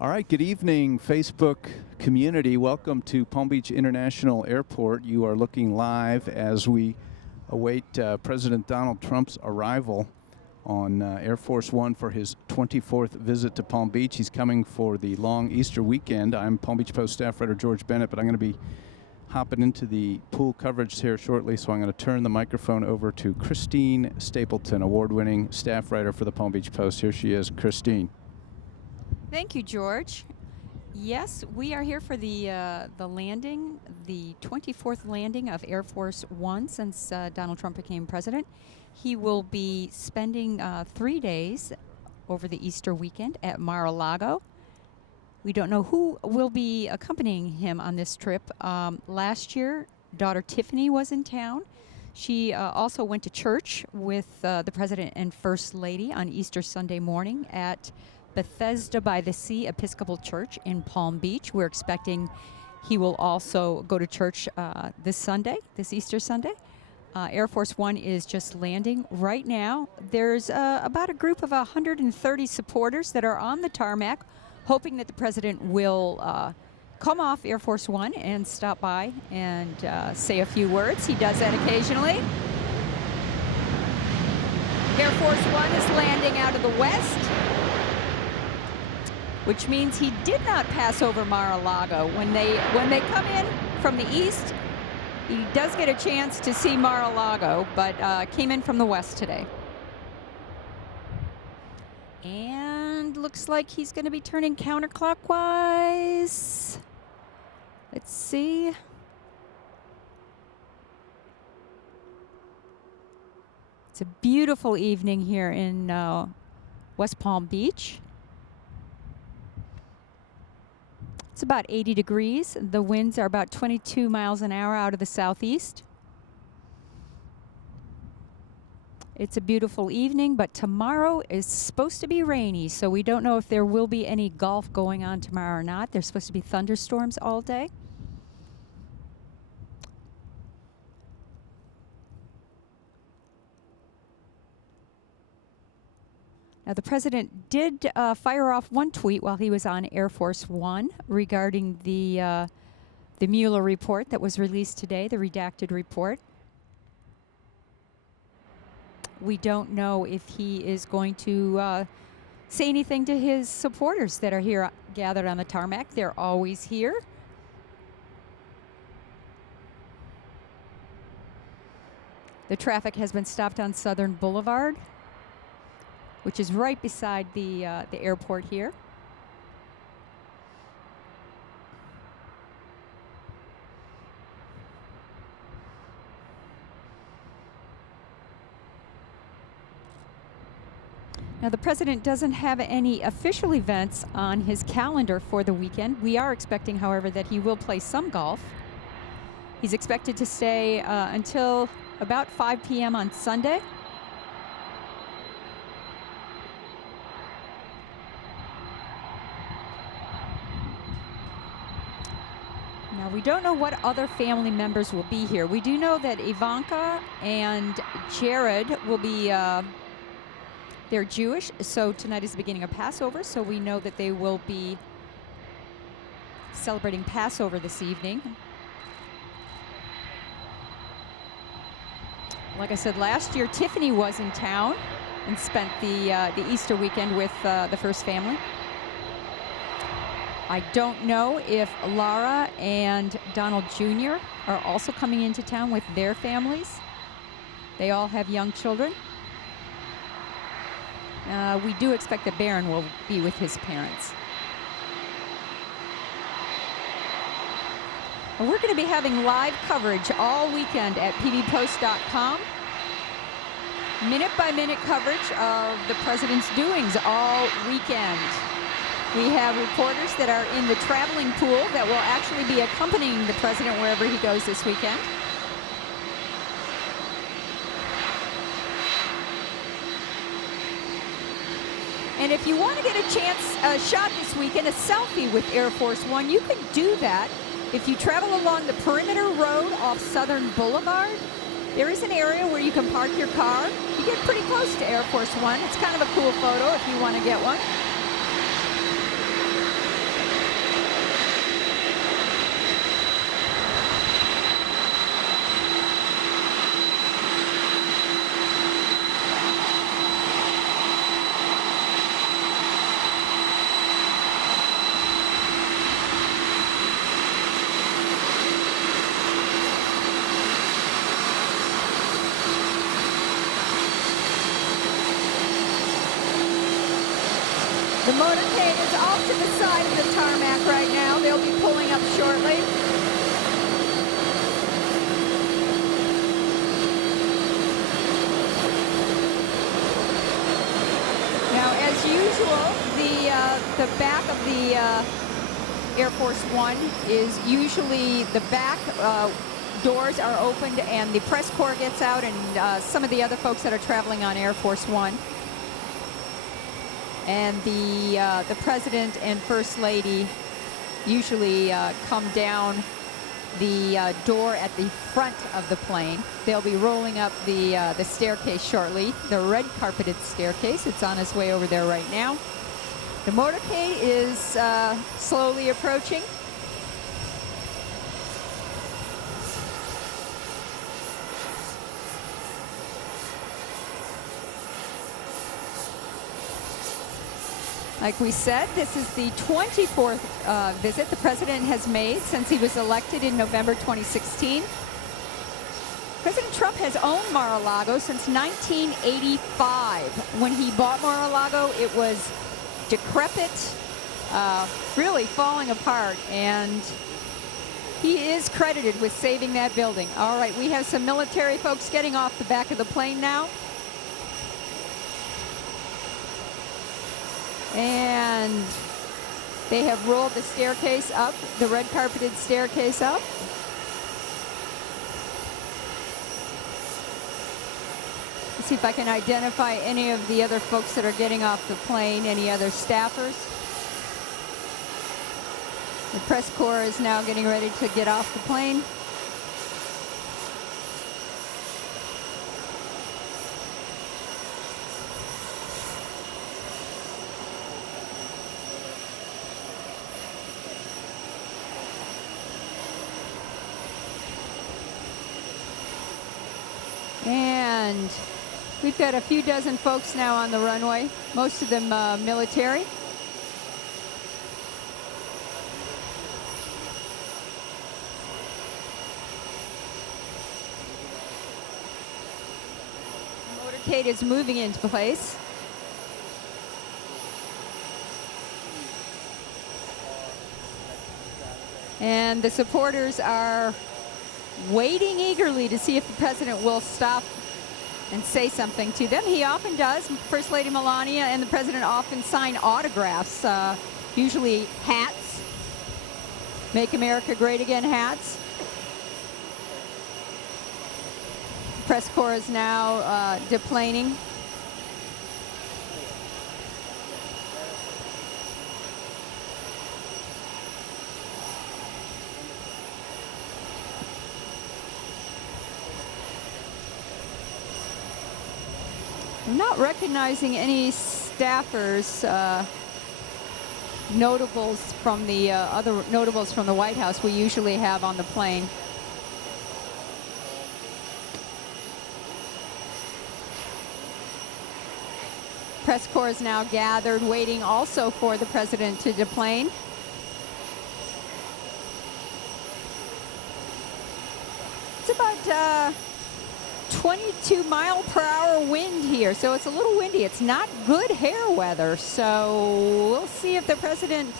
All right, good evening, Facebook community. Welcome to Palm Beach International Airport. You are looking live as we await President Donald Trump's arrival on Air Force One for his 24th visit to Palm Beach. He's coming for the long Easter weekend. I'm Palm Beach Post staff writer George Bennett, but I'm going to be hopping into the pool coverage here shortly, so I'm going to turn the microphone over to Christine Stapleton, award-winning staff writer for the Palm Beach Post. Here she is, Christine. Thank you, George. Yes, we are here for the landing, the 24th landing of Air Force One since Donald Trump became president. He will be spending 3 days over the Easter weekend at Mar-a-Lago. We don't know who will be accompanying him on this trip. Last year, daughter Tiffany was in town. She also went to church with the President and First Lady on Easter Sunday morning at Bethesda by the Sea Episcopal Church in Palm Beach. We're expecting he will also go to church this Easter Sunday. Air Force One is just landing right now. There's about a group of 130 supporters that are on the tarmac, hoping that the president will come off Air Force One and stop by and say a few words. He does that occasionally. Air Force One is landing out of the west, which means he did not pass over Mar-a-Lago. When they come in from the east, he does get a chance to see Mar-a-Lago, but came in from the west today. And looks like he's going to be turning counterclockwise. Let's see. It's a beautiful evening here in West Palm Beach. It's about 80 degrees. The winds are about 22 miles an hour out of the southeast. It's a beautiful evening, but tomorrow is supposed to be rainy, so we don't know if there will be any golf going on tomorrow or not. There's supposed to be thunderstorms all day. Now, the president did fire off one tweet while he was on Air Force One regarding the Mueller report that was released today, the redacted report. We don't know if he is going to say anything to his supporters that are here gathered on the tarmac. They're always here. The traffic has been stopped on Southern Boulevard, which is right beside the airport here. Now, the president doesn't have any official events on his calendar for the weekend. We are expecting, however, that he will play some golf. He's expected to stay until about 5 p.m. on Sunday. Now, we don't know what other family members will be here. We do know that Ivanka and Jared will be, they're Jewish, so tonight is the beginning of Passover, so we know that they will be celebrating Passover this evening. Like I said, last year, Tiffany was in town and spent the Easter weekend with the First Family. I don't know if Laura and Donald Jr. are also coming into town with their families. They all have young children. We do expect that Barron will be with his parents. And we're going to be having live coverage all weekend at pbpost.com. Minute-by-minute coverage of the president's doings all weekend. We have reporters that are in the traveling pool that will actually be accompanying the president wherever he goes this weekend. And if you want to get a shot this weekend, a selfie with Air Force One, you can do that if you travel along the perimeter road off Southern Boulevard. There is an area where you can park your car. You get pretty close to Air Force One. It's kind of a cool photo if you want to get one. the Air Force One is usually the back doors are opened and the press corps gets out, and some of the other folks that are traveling on Air Force One. And the President and First Lady usually come down the door at the front of the plane. They'll be rolling up the staircase shortly, the red carpeted staircase. It's on its way over there right now. The motorcade is slowly approaching. Like we said, this is the 24th visit the President has made since he was elected in November 2016. President Trump has owned Mar-a-Lago since 1985. When he bought Mar-a-Lago, it was decrepit, really falling apart, and he is credited with saving that building. All right, we have some military folks getting off the back of the plane now. And they have rolled the staircase up, the red carpeted staircase up. Let's see if I can identify any of the other folks that are getting off the plane, any other staffers. The press corps is now getting ready to get off the plane. And we've got a few dozen folks now on the runway, most of them military. The motorcade is moving into place. And the supporters are waiting eagerly to see if the President will stop and say something to them. He often does. First Lady Melania and the President often sign autographs, usually hats, Make America Great Again hats. The press corps is now deplaning. I'm not recognizing any staffers, notables from the other notables from the White House we usually have on the plane. Press corps is now gathered, waiting also for the President to deplane. It's about 22-mile-per-hour wind here, so it's a little windy. It's not good hair weather, so we'll see if the President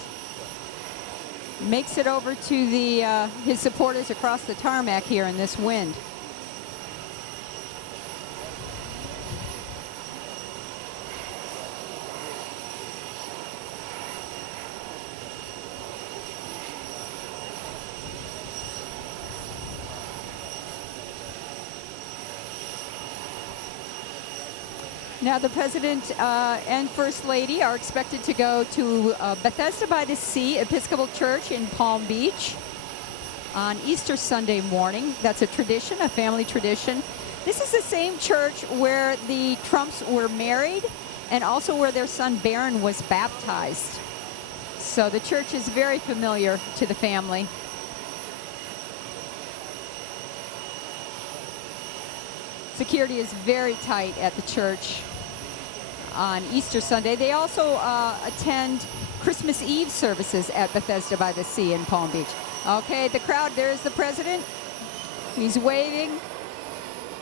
makes it over to the his supporters across the tarmac here in this wind. Now the President and First Lady are expected to go to Bethesda by the Sea Episcopal Church in Palm Beach on Easter Sunday morning. That's a tradition, a family tradition. This is the same church where the Trumps were married and also where their son Barron was baptized. So the church is very familiar to the family. Security is very tight at the church on Easter Sunday. They also attend Christmas Eve services at Bethesda by the Sea in Palm Beach. Okay, the crowd, there's the President. He's waving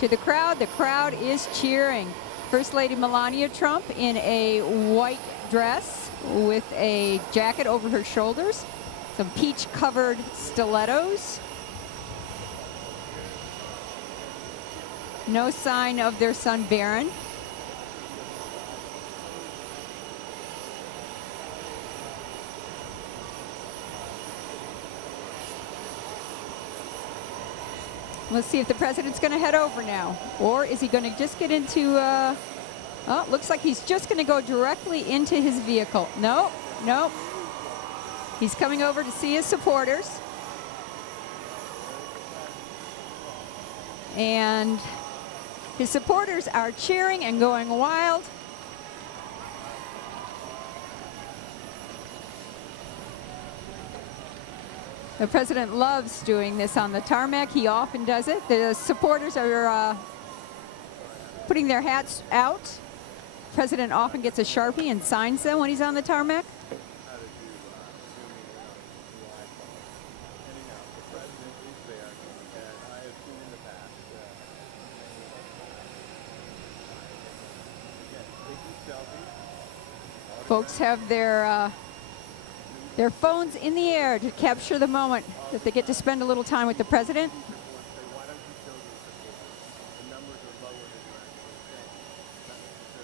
to the crowd. The crowd is cheering. First Lady Melania Trump in a white dress with a jacket over her shoulders, some peach-covered stilettos. No sign of their son Barron. Let's see if the president's going to head over now. Or is he going to just get into, oh, looks like he's just going to go directly into his vehicle. No, no. He's coming over to see his supporters. And his supporters are cheering and going wild. The president loves doing this on the tarmac. He often does it. The supporters are putting their hats out. The president often gets a Sharpie and signs them when he's on the tarmac. Folks have their phones in the air to capture the moment that they get to spend a little time with the president.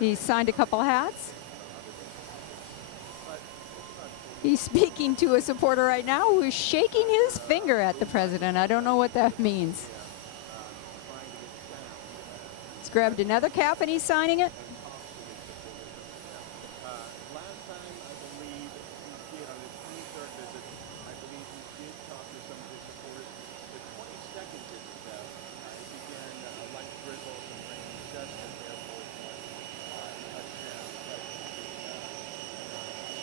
He signed a couple hats. He's speaking to a supporter right now who is shaking his finger at the president. I don't know what that means. He's grabbed another cap and he's signing it.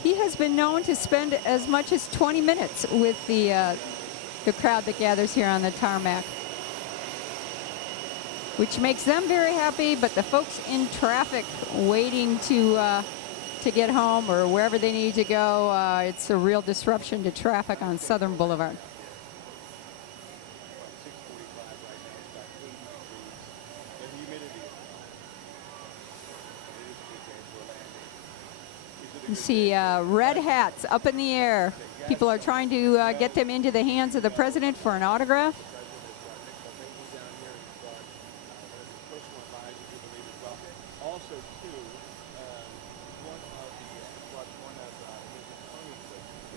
He has been known to spend as much as 20 minutes with the crowd that gathers here on the tarmac, which makes them very happy, but the folks in traffic waiting to get home or wherever they need to go, it's a real disruption to traffic on Southern Boulevard. You see red hats up in the air. People are trying to get them into the hands of the president for an autograph.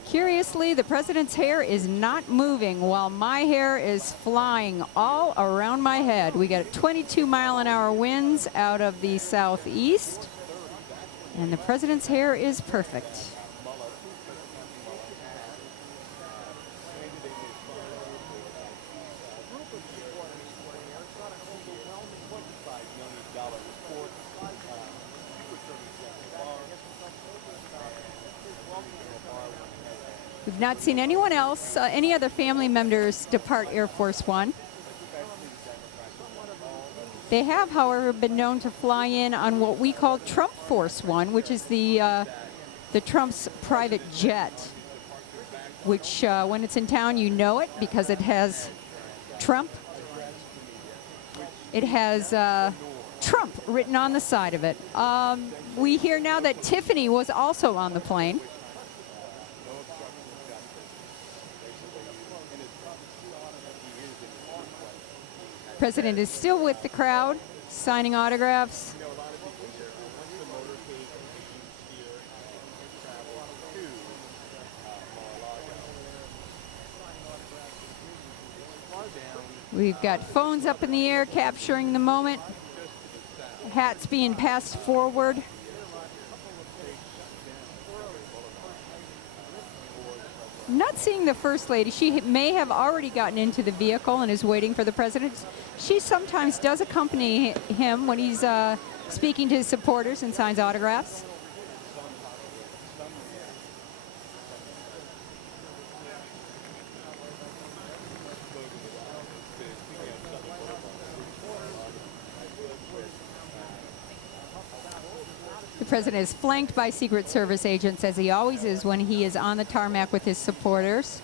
Curiously, the president's hair is not moving while my hair is flying all around my head. We got 22-mile-an-hour winds out of the southeast. And the president's hair is perfect. We've not seen anyone else, any other family members depart Air Force One. They have, however, been known to fly in on what we call Trump Force One, which is the Trump's private jet, which when it's in town, you know it because it has Trump. It has Trump written on the side of it. We hear now that Tiffany was also on the plane. President is still with the crowd, signing autographs. We've got phones up in the air capturing the moment. Hats being passed forward. I'm not seeing the First Lady. She may have already gotten into the vehicle and is waiting for the president. She sometimes does accompany him when he's speaking to his supporters and signs autographs. The president is flanked by Secret Service agents, as he always is when he is on the tarmac with his supporters.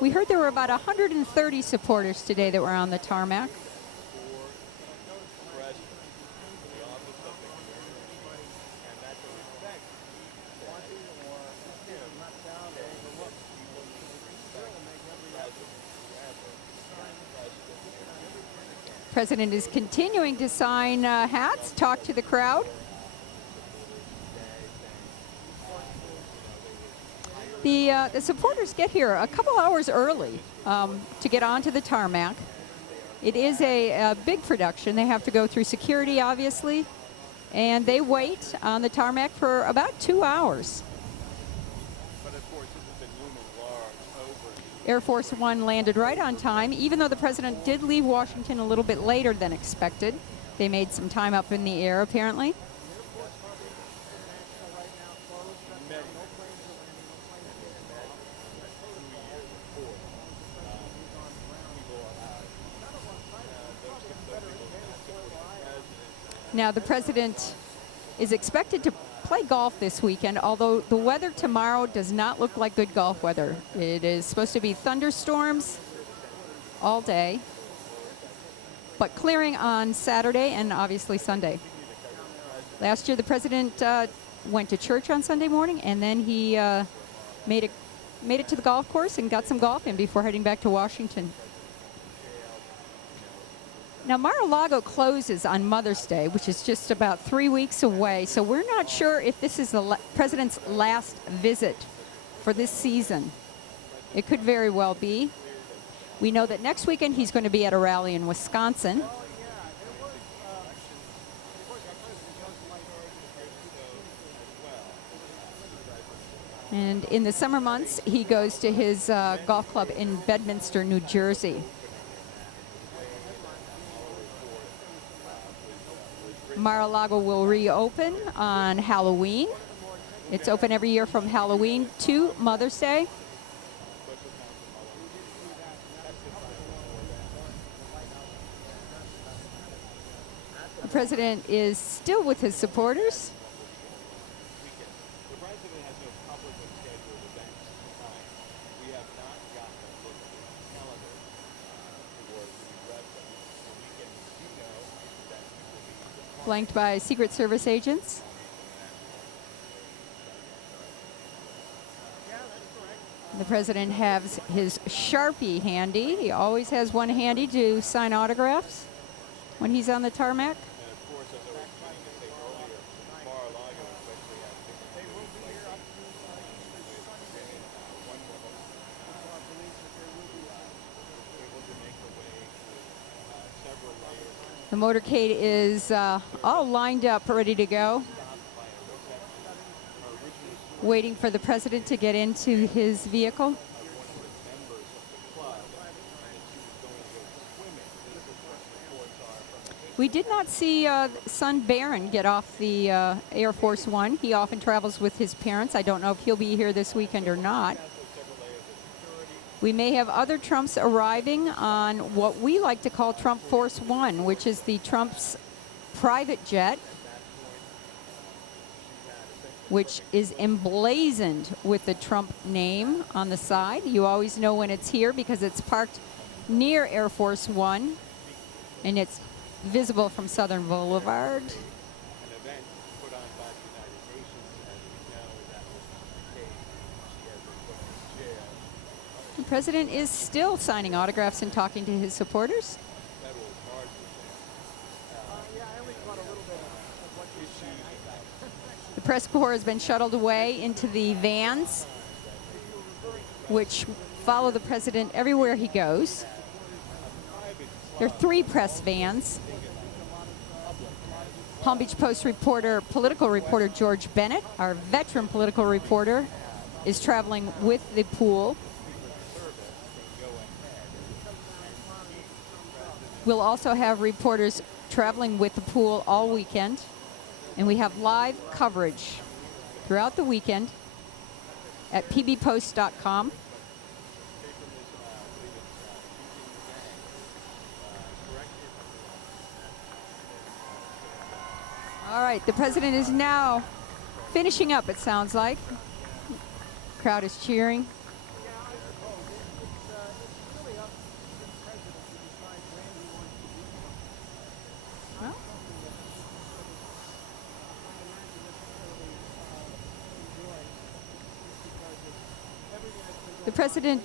We heard there were about 130 supporters today that were on the tarmac. President is continuing to sign hats, talk to the crowd. The supporters get here a couple hours early to get onto the tarmac. It is a big production. They have to go through security, obviously, and they wait on the tarmac for about 2 hours. Air Force One landed right on time, even though the president did leave Washington a little bit later than expected. They made some time up in the air, apparently. Now, the president is expected to play golf this weekend, although the weather tomorrow does not look like good golf weather. It is supposed to be thunderstorms all day, but clearing on Saturday and obviously Sunday. Last year, the president went to church on Sunday morning, and then he made it to the golf course and got some golf in before heading back to Washington. Now, Mar-a-Lago closes on Mother's Day, which is just about 3 weeks away, so we're not sure if this is the president's last visit for this season. It could very well be. We know that next weekend he's going to be at a rally in Wisconsin. And in the summer months, he goes to his golf club in Bedminster, New Jersey. Mar-a-Lago will reopen on Halloween. It's open every year from Halloween to Mother's Day. The president is still with his supporters. Flanked by Secret Service agents. The president has his Sharpie handy. He always has one handy to sign autographs when he's on the tarmac. The motorcade is all lined up, ready to go, waiting for the president to get into his vehicle. We did not see son Barron get off the Air Force One. He often travels with his parents. I don't know if he'll be here this weekend or not. We may have other Trumps arriving on what we like to call Trump Force One, which is the Trump's private jet, which is emblazoned with the Trump name on the side. You always know when it's here because it's parked near Air Force One, and it's visible from Southern Boulevard. The president is still signing autographs and talking to his supporters. The press corps has been shuttled away into the vans, which follow the president everywhere he goes. There are 3 press vans. Palm Beach Post reporter, political reporter George Bennett, our veteran political reporter, is traveling with the pool. We'll also have reporters traveling with the pool all weekend, and we have live coverage throughout the weekend at pbpost.com. All right, the president is now finishing up, it sounds like. Crowd is cheering. The president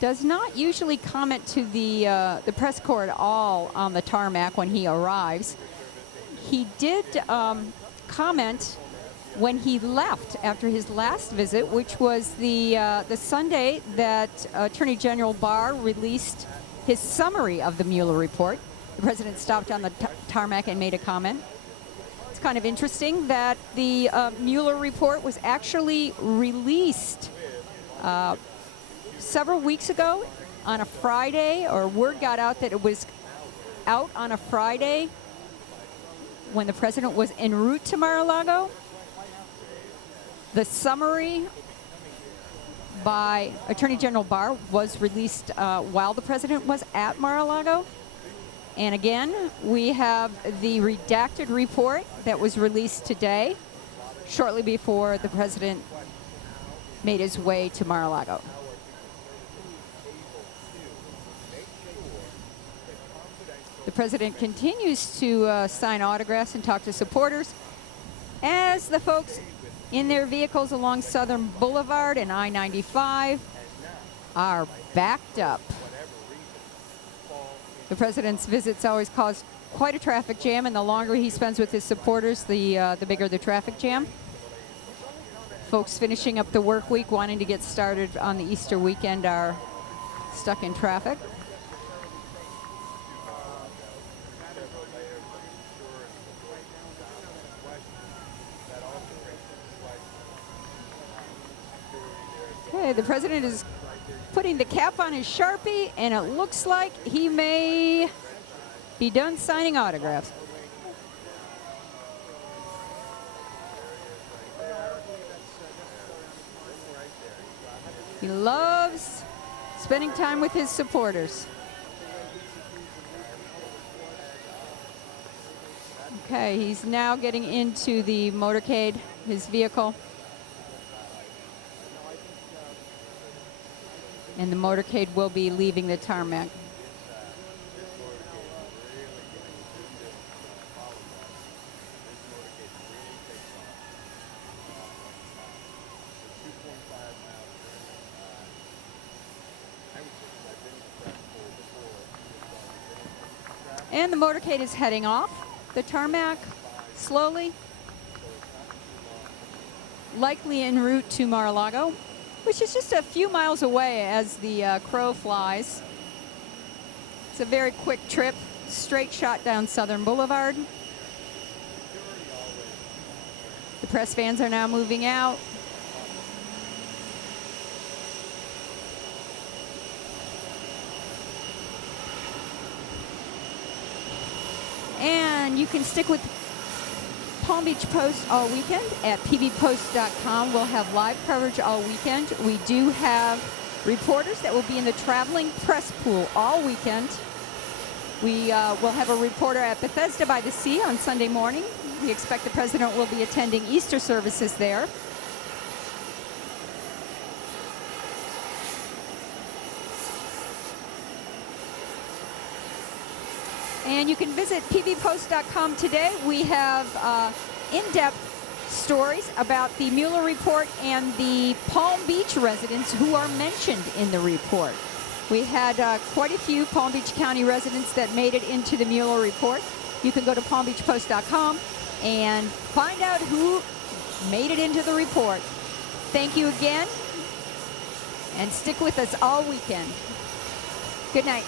does not usually comment to the press corps at all on the tarmac when he arrives. He did comment when he left after his last visit, which was the Sunday that Attorney General Barr released his summary of the Mueller report. The president stopped on the tarmac and made a comment. It's kind of interesting that the Mueller report was actually released several weeks ago on a Friday, or word got out that it was out on a Friday when the president was en route to Mar-a-Lago. The summary by Attorney General Barr was released while the president was at Mar-a-Lago. And again, we have the redacted report that was released today, shortly before the president made his way to Mar-a-Lago. The president continues to sign autographs and talk to supporters as the folks in their vehicles along Southern Boulevard and I-95 are backed up. The president's visits always cause quite a traffic jam, and the longer he spends with his supporters, the bigger the traffic jam. Folks finishing up the work week, wanting to get started on the Easter weekend, are stuck in traffic. Okay, the president is putting the cap on his Sharpie, and it looks like he may be done signing autographs. He loves spending time with his supporters. Okay, he's now getting into the motorcade, his vehicle. And the motorcade will be leaving the tarmac. And the motorcade is heading off the tarmac slowly, likely en route to Mar-a-Lago, which is just a few miles away as the crow flies. It's a very quick trip, straight shot down Southern Boulevard. The press vans are now moving out. And you can stick with Palm Beach Post all weekend at pbpost.com. We'll have live coverage all weekend. We do have reporters that will be in the traveling press pool all weekend. We will have a reporter at Bethesda by the Sea on Sunday morning. We expect the president will be attending Easter services there. And you can visit pbpost.com today. We have in-depth stories about the Mueller report and the Palm Beach residents who are mentioned in the report. We had quite a few Palm Beach County residents that made it into the Mueller report. You can go to palmbeachpost.com and find out who made it into the report. Thank you again, and stick with us all weekend. Good night.